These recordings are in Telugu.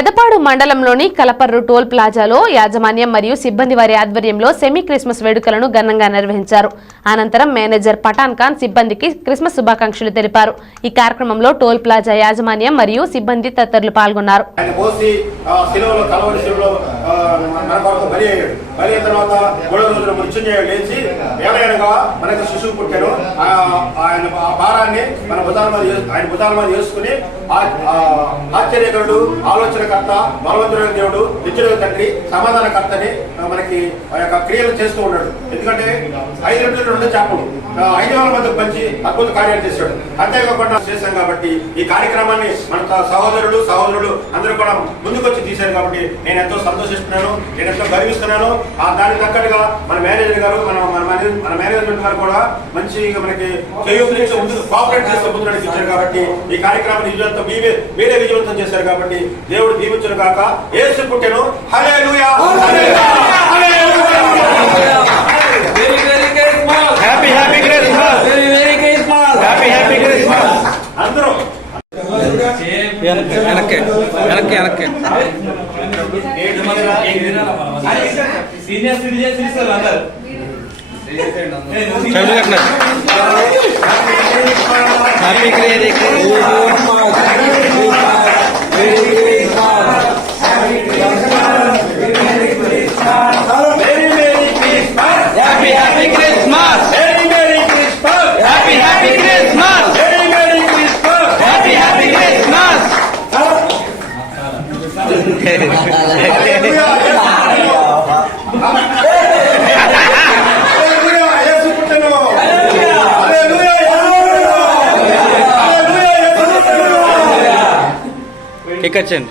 పెదపాడు మండలంలోని కలపర్రు టోల్ ప్లాజాలో యాజమాన్యం మరియు సిబ్బంది వారి ఆధ్వర్యంలో సెమీ క్రిస్మస్ వేడుకలను ఘనంగా నిర్వహించారు. అనంతరం మేనేజర్ పఠాన్ ఖాన్ సిబ్బందికి క్రిస్మస్ శుభాకాంక్షలు తెలిపారు. ఈ కార్యక్రమంలో టోల్ ప్లాజా యాజమాన్యం మరియు సిబ్బంది తదితరులు పాల్గొన్నారు. ఆలోచనకర్త బలవంతుడైన దేవుడు నిత్యుడైన తండ్రి సమాధానకర్తని మనకి క్రియలు చేస్తూ ఉన్నాడు. ఎందుకంటే 5 రోజులు 2 చేపలు 5,000 మందికి పంచి అద్భుత కార్యాలు చేశాడు. అంతేకాకుండా చేశాం కాబట్టి ఈ కార్యక్రమాన్ని మన సహోదరుడు అందరూ కూడా ముందుకొచ్చి తీశారు కాబట్టి నేను ఎంతో సంతోషిస్తున్నాను, నేను ఎంతో గర్విస్తున్నాను. దానికి తగ్గట్టుగా మన మేనేజర్ గారు మన మేనేజ్మెంట్ గారు కూడా మంచి మనకి చేయూతనిచ్చి ముందుకు కోఆపరేట్ చేస్తూ ముందు నడిపించారు. కాబట్టి ఈ కార్యక్రమాన్ని విజయవంతం మీరే విజయవంతం చేశారు. కాబట్టి దేవుడు దీవించును గాక. యేసు పుట్టెను. హల్లెలూయా హల్లెలూయా హల్లెలూయా. Happy Christmas. Merry Christmas. Happy Christmas. అందరూ సీనియర్ సిటిజన్స్ అందరూ హ్యాపీ ఎక్కచ్చండి.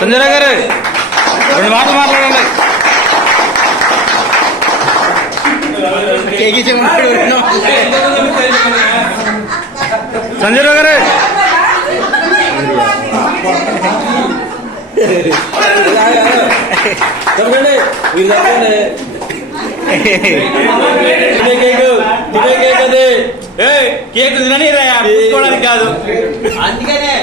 సంజయ్ గారు 2 మాటలు మాట్లాడండి. సంజయ్ గారు కేక్ తినని రాసుకోవడానికి కాదు, అందుకనే